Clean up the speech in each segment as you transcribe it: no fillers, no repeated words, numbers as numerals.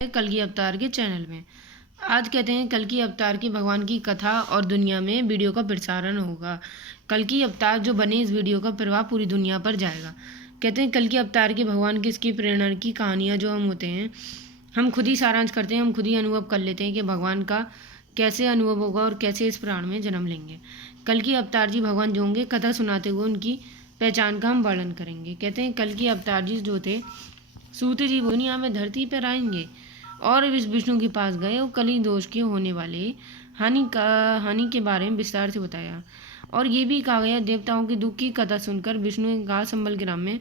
कल्कि अवतार के चैनल में। आज कहते हैं कल्कि अवतार की भगवान की कथा और दुनिया में वीडियो का प्रसारण होगा। कल्कि अवतार जो बने इस वीडियो का प्रभाव पूरी दुनिया पर जाएगा। कहते हैं कल्कि अवतार के भगवान की इसकी प्रेरणा की कहानियाँ जो हम होते हैं हम खुद ही सारांश करते हैं, हम खुद ही अनुभव कर लेते हैं कि भगवान का कैसे अनुभव होगा और कैसे इस पुराण में जन्म लेंगे। कल्कि अवतार जी भगवान जो होंगे कथा सुनाते हुए उनकी पहचान का हम वर्णन करेंगे। कहते हैं कल्कि अवतार जी जो थे सूत जी दुनिया में धरती पर आएंगे और विष्णु के पास गए और कली दोष के होने वाले हानि के बारे में विस्तार से बताया। और ये भी कहा गया देवताओं की दुख की कथा सुनकर विष्णु ने कहा संबल ग्राम में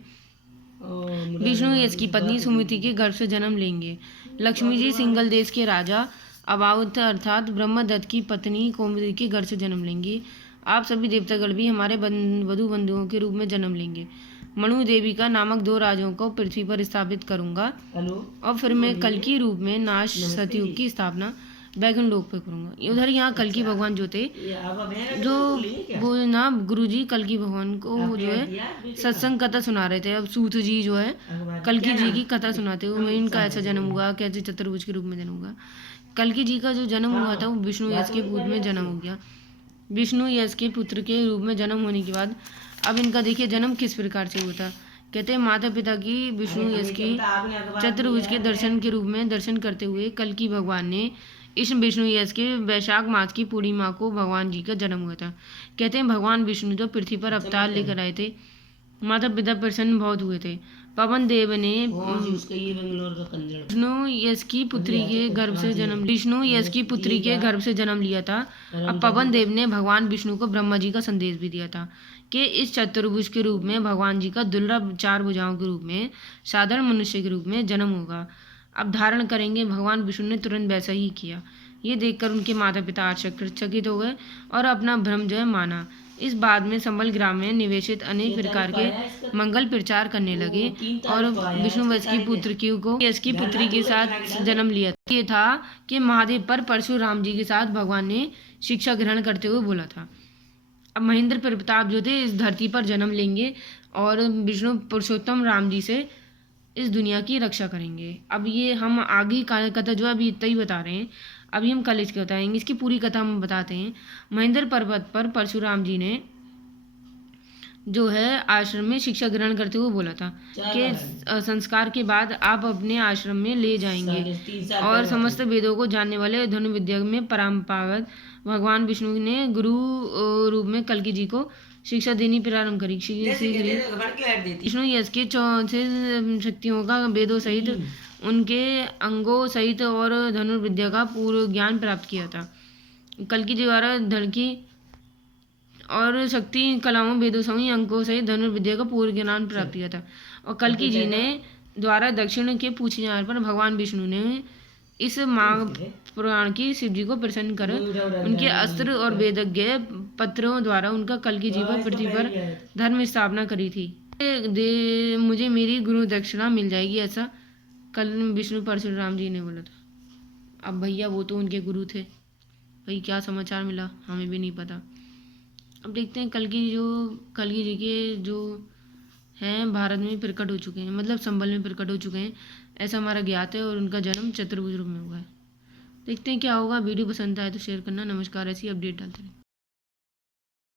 विष्णु इसकी पत्नी सुमति के गर्भ से जन्म लेंगे। लक्ष्मी जी सिंगल देश के राजा अबाउत अर्थात ब्रह्मदत्त की पत्नी कौमुदी के घर से जन्म लेंगी। आप सभी देवतागण भी हमारे वधु बंधुओं के रूप में जन्म लेंगे। मनु देविका नामक 2 राजाओं को पृथ्वी पर स्थापित करूंगा और फिर मैं कल्कि रूप में नाश सतयुग की स्थापना बैकुंठ लोक पर करूंगा। उधर यहाँ कल्कि भगवान जो थे जो वो ना गुरुजी कल्कि भगवान को जो है सत्संग कथा सुना रहे थे। अब सूत जी जो है कल्कि जी की कथा सुनाते हुए इनका ऐसा जन्म हुआ, कैसे चतुर्भुज के रूप में जन्म हुआ। कल्कि जी का जो जन्म हुआ था वो विष्णु यश के पुत्र में जन्म हो गया। विष्णु यश के पुत्र के रूप में जन्म होने के बाद अब इनका देखिए जन्म किस प्रकार से हुआ था। कहते हैं माता पिता की विष्णु यश की चतुर्भुज के दर्शन के रूप में दर्शन करते हुए कल्कि भगवान ने इस विष्णु यश के वैशाख मास की पूर्णिमा को भगवान जी का जन्म हुआ था। कहते हैं भगवान विष्णु जो पृथ्वी पर अवतार लेकर आए थे माता पिता प्रसन्न बहुत हुए थे। पवन देव ने विष्णु यश की पुत्री के गर्भ से जन्म लिया था। अब पवन देव ने भगवान विष्णु को ब्रह्मा जी का संदेश भी दिया था कि इस चतुर्भुज के रूप में भगवान जी का दुर्लभ 4 भुजाओं के रूप में साधारण मनुष्य के रूप में जन्म होगा। अब धारण करेंगे। भगवान विष्णु ने तुरंत वैसा ही किया। ये देखकर उनके माता पिता आश्चर्यचकित हो गए और अपना भ्रम जो है माना। इस बाद में संबल ग्राम में निवेशित अनेक प्रकार के मंगल प्रचार करने लगे और विष्णु यश की पुत्री के साथ जन्म लिया। ये था कि महादेव पर परशुराम जी के साथ भगवान ने शिक्षा ग्रहण करते हुए बोला था। अब महेंद्र प्रताप जो थे इस धरती पर जन्म लेंगे और विष्णु पुरुषोत्तम राम जी से इस दुनिया की रक्षा करेंगे। अब ये हम आगे कथा जो अभी इतना ही बता रहे हैं, अभी हम कल इसकी बताएंगे। इसकी पूरी कथा हम बताते हैं। महेंद्र पर्वत पर परशुराम जी ने जो है आश्रम में शिक्षा ग्रहण करते हुए बोला था कि संस्कार के बाद आप अपने आश्रम में ले जाएंगे और समस्त वेदों को जानने वाले धनुर्विद्या में परंपरागत भगवान विष्णु ने गुरु रूप में कल्कि जी को शिक्षा देनी प्रारंभ करी। विष्णु यश के 64 शक्तियों का वेदों सहित उनके अंगों सहित और धनुर्विद्या का पूर्व ज्ञान प्राप्त किया था। कल्कि जी द्वारा धड़की और शक्ति कलाओं वेदों सहित अंगों सहित धनुर्विद्या का पूर्व ज्ञान प्राप्त किया था। और कल्कि जी ने द्वारा दक्षिण के पूछे जाने पर भगवान विष्णु ने इस पुराण की शिव जी को प्रसन्न कर उनके अस्त्र और वेदज्ञ पत्रों द्वारा उनका कल्कि जी पर पृथ्वी पर धर्म स्थापना करी थी। मुझे मेरी गुरु दक्षिणा मिल जाएगी, ऐसा कल विष्णु परशुराम जी ने बोला था। अब भैया वो तो उनके गुरु थे, भाई क्या समाचार मिला हमें भी नहीं पता। अब देखते हैं कल्कि जी के जो हैं भारत में प्रकट हो चुके हैं, मतलब संबल में प्रकट हो चुके हैं ऐसा हमारा ज्ञात है और उनका जन्म चतुर्भुज रूप में हुआ है। देखते हैं क्या होगा। वीडियो पसंद आए तो शेयर करना। नमस्कार। ऐसी अपडेट डालते रहें।